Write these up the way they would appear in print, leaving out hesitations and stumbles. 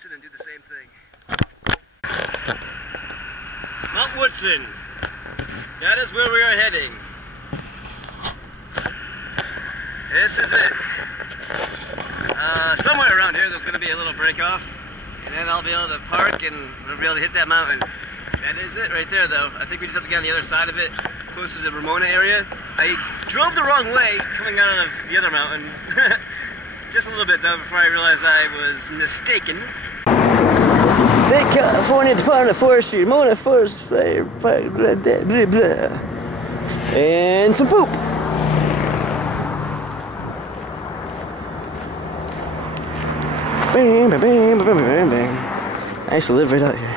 Woodson and do the same thing. Mount Woodson. That is where we are heading. This is it. Somewhere around here there's going to be a little break off, and then I'll be able to park and we'll be able to hit that mountain. That is it right there though. I think we just have to get on the other side of it, closer to the Ramona area. I drove the wrong way coming out of the other mountain. Just a little bit though before I realized I was mistaken. State California Department of Forestry, Ramona Forest Fire, blah, blah, blah, blah. And some poop. Bam, bam, bam, bam, bam, bam. I used to live right out here.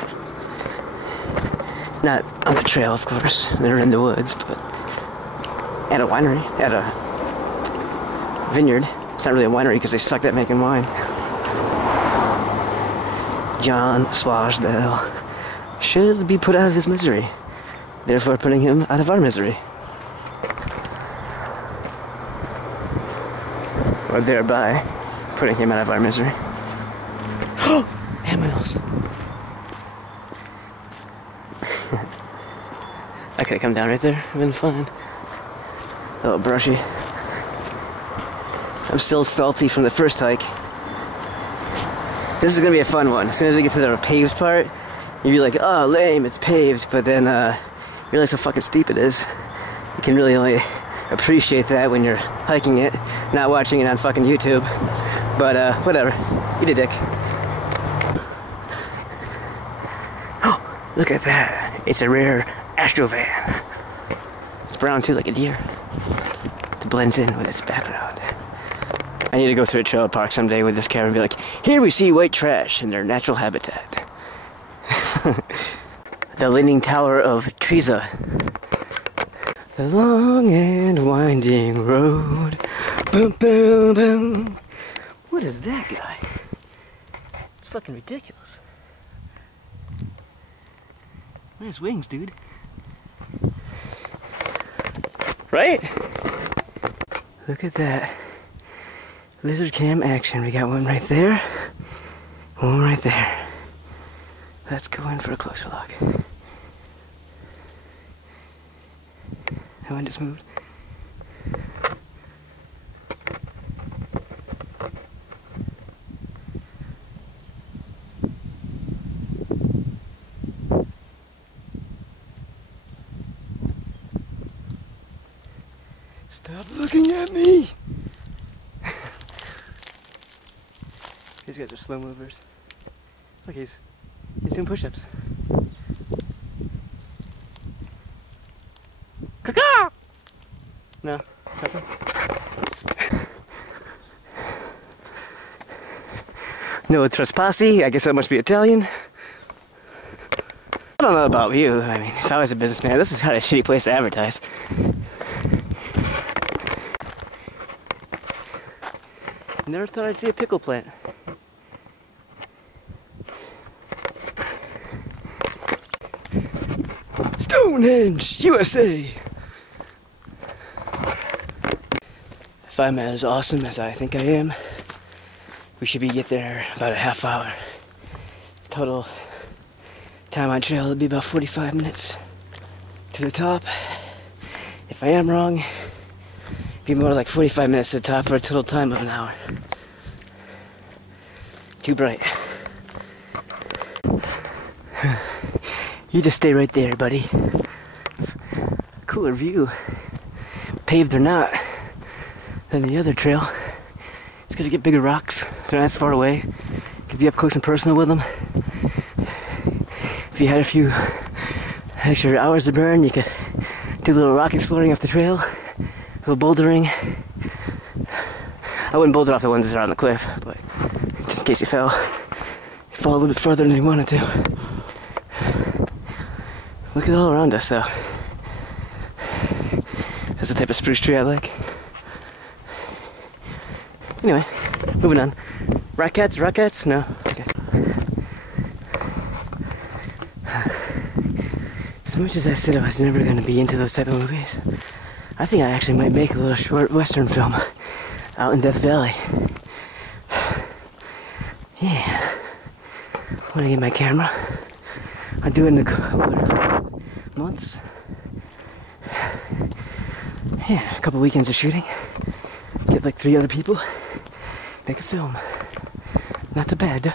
Not on the trail, of course. They're in the woods, but at a winery, at a vineyard. It's not really a winery because they sucked at making wine. John Swashdale should be put out of his misery, therefore putting him out of our misery. Or thereby putting him out of our misery. Animals. I could have come down right there, been fine. A little brushy. I'm still salty from the first hike. This is gonna be a fun one. As soon as we get to the paved part, you'd be like, oh, lame, it's paved. But then you realize how fucking steep it is. You can really only appreciate that when you're hiking it, not watching it on fucking YouTube. But whatever. Eat a dick. Oh, look at that. It's a rare Astrovan. It's brown too, like a deer. It blends in with its background. I need to go through a trailer park someday with this camera and be like, here we see white trash in their natural habitat. The Leaning Tower of Treza. The long and winding road. Boom, boom, boom. What is that guy? It's fucking ridiculous. Nice wings, dude. Right? Look at that. Lizard cam action. We got one right there. One right there. Let's go in for a closer look. That one just moved. Stop looking at me! These guys are slow movers. Look, he's doing push-ups. Caca! No, nothing. No trespassy. I guess that must be Italian. I don't know about you. I mean, if I was a businessman, this is kind of a shitty place to advertise. Never thought I'd see a pickle plant. Stonehenge, USA! If I'm as awesome as I think I am, we should get there about a half hour. Total time on trail will be about 45 minutes to the top. If I am wrong, it'd be more like 45 minutes to the top for a total time of an hour. Too bright. You just stay right there, buddy. Cooler view, paved or not, than the other trail. It's gonna get bigger rocks. They're not as far away. Could be up close and personal with them. If you had a few extra hours to burn, you could do a little rock exploring off the trail, a little bouldering. I wouldn't boulder off the ones that are on the cliff, but just in case you fell, you fall a little bit further than you wanted to. Look at it all around us, so that's the type of spruce tree I like. Anyway, moving on. Rockets? Rockets? No. Okay. As much as I said I was never going to be into those type of movies, I think I actually might make a little short western film out in Death Valley. Yeah. when I get my camera. I'll do it in a couple of months. Yeah, a couple weekends of shooting. Get like 3 other people. Make a film. Not too bad.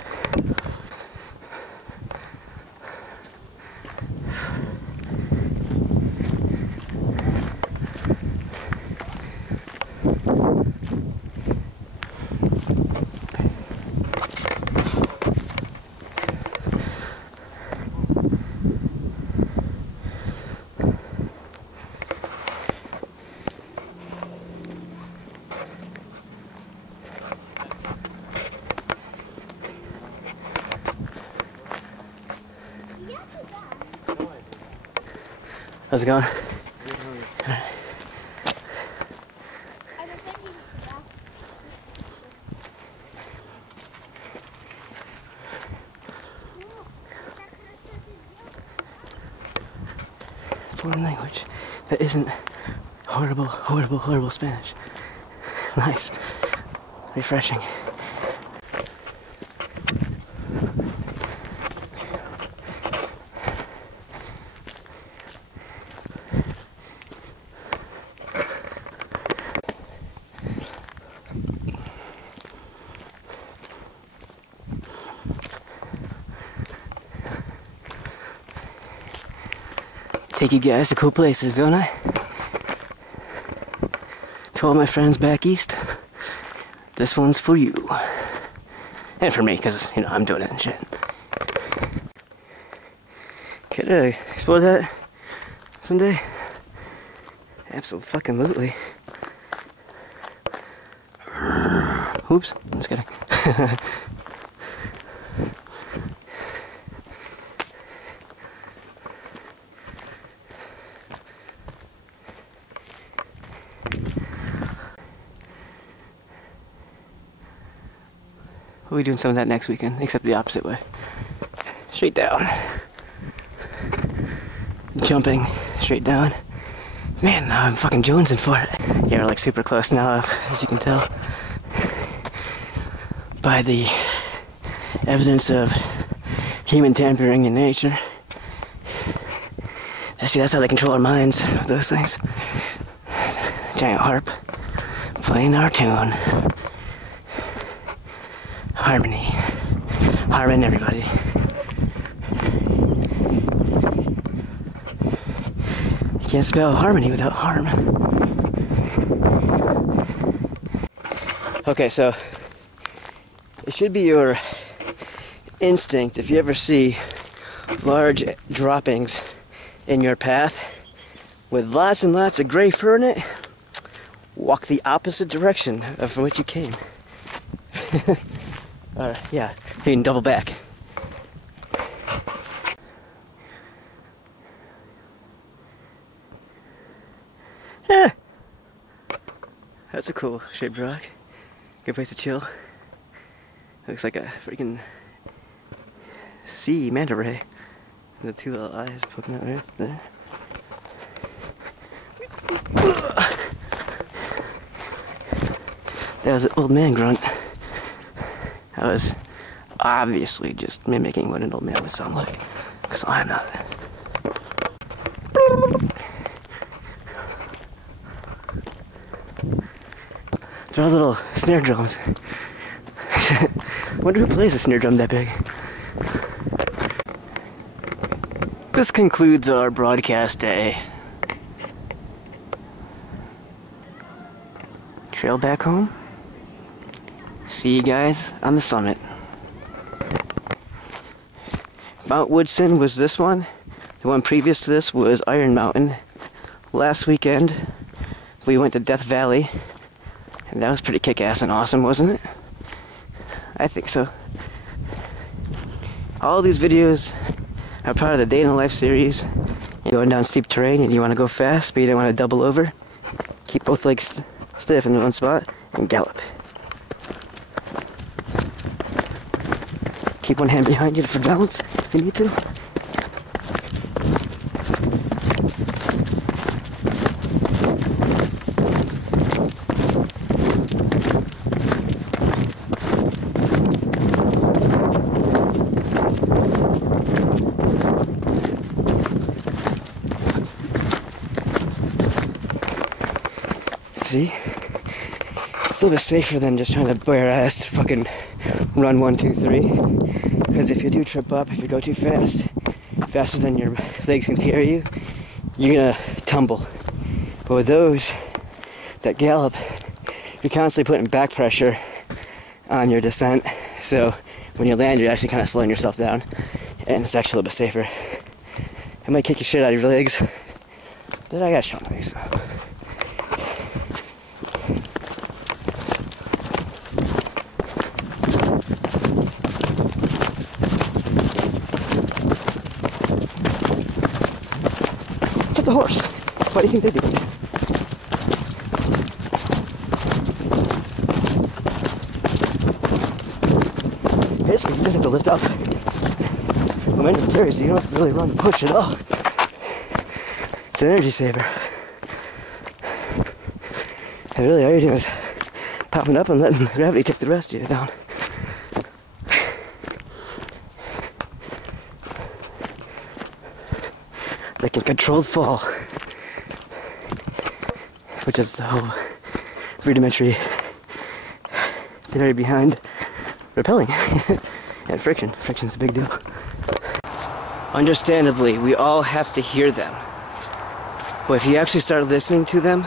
How's it going? Foreign language that isn't horrible Spanish. Nice. Refreshing. Take you guys to cool places, don't I? To all my friends back east, this one's for you. And for me, because, you know, I'm doing it and shit. Could I explore that someday? Absolutely. Oops, just kidding. We'll be doing some of that next weekend, except the opposite way. Straight down. Jumping straight down. Man, now I'm fucking jonesing for it. Yeah, we're like super close now, as you can tell. By the evidence of human tampering in nature. See, that's how they control our minds with those things. Giant harp. Playing our tune. Harmony. Harming everybody. You can't spell harmony without harm. Okay, so it should be your instinct if you ever see large droppings in your path with lots and lots of gray fur in it, walk the opposite direction of from which you came. Yeah, you can double back. Yeah, that's a cool shaped rock. Good place to chill. Looks like a freaking sea manta ray. The 2 little eyes poking out right there. That was an old man grunt. I was obviously just mimicking what an old man would sound like, because I'm not. They're all little snare drums. Wonder who plays a snare drum that big. This concludes our broadcast day. Trail back home. See you guys on the summit. Mount Woodson was this one. The one previous to this was Iron Mountain. Last weekend we went to Death Valley, and that was pretty kick-ass and awesome, wasn't it? I think so. All these videos are part of the Day in the Life series. You're going down steep terrain and you want to go fast, but you don't want to double over. Keep both legs stiff in one spot and gallop. Keep one hand behind you for balance if you need to. See? It's a little bit safer than just trying to bare ass fucking run 1, 2, 3. Because if you do trip up, if you go too fast, faster than your legs can carry you, you're gonna tumble. But with those that gallop, you're constantly putting back pressure on your descent. So when you land, you're actually kind of slowing yourself down. And it's actually a little bit safer. It might kick your shit out of your legs. But I got strong legs, so. What's the horse? What do you think they do? Basically, you just have to lift up. Momentum carries, so you don't have to really run and push at all. It's an energy saver. And really, all you're doing is popping up and letting gravity take the rest of you down. Like a controlled fall, which is the whole rudimentary theory behind rappelling and friction. Friction's a big deal. Understandably, we all have to hear them. But if you actually start listening to them,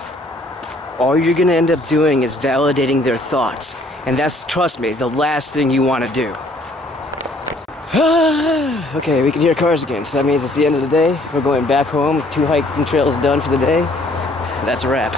all you're gonna end up doing is validating their thoughts. And that's, trust me, the last thing you wanna do. Okay, we can hear cars again, so that means it's the end of the day. We're going back home, 2 hiking trails done for the day. That's a wrap.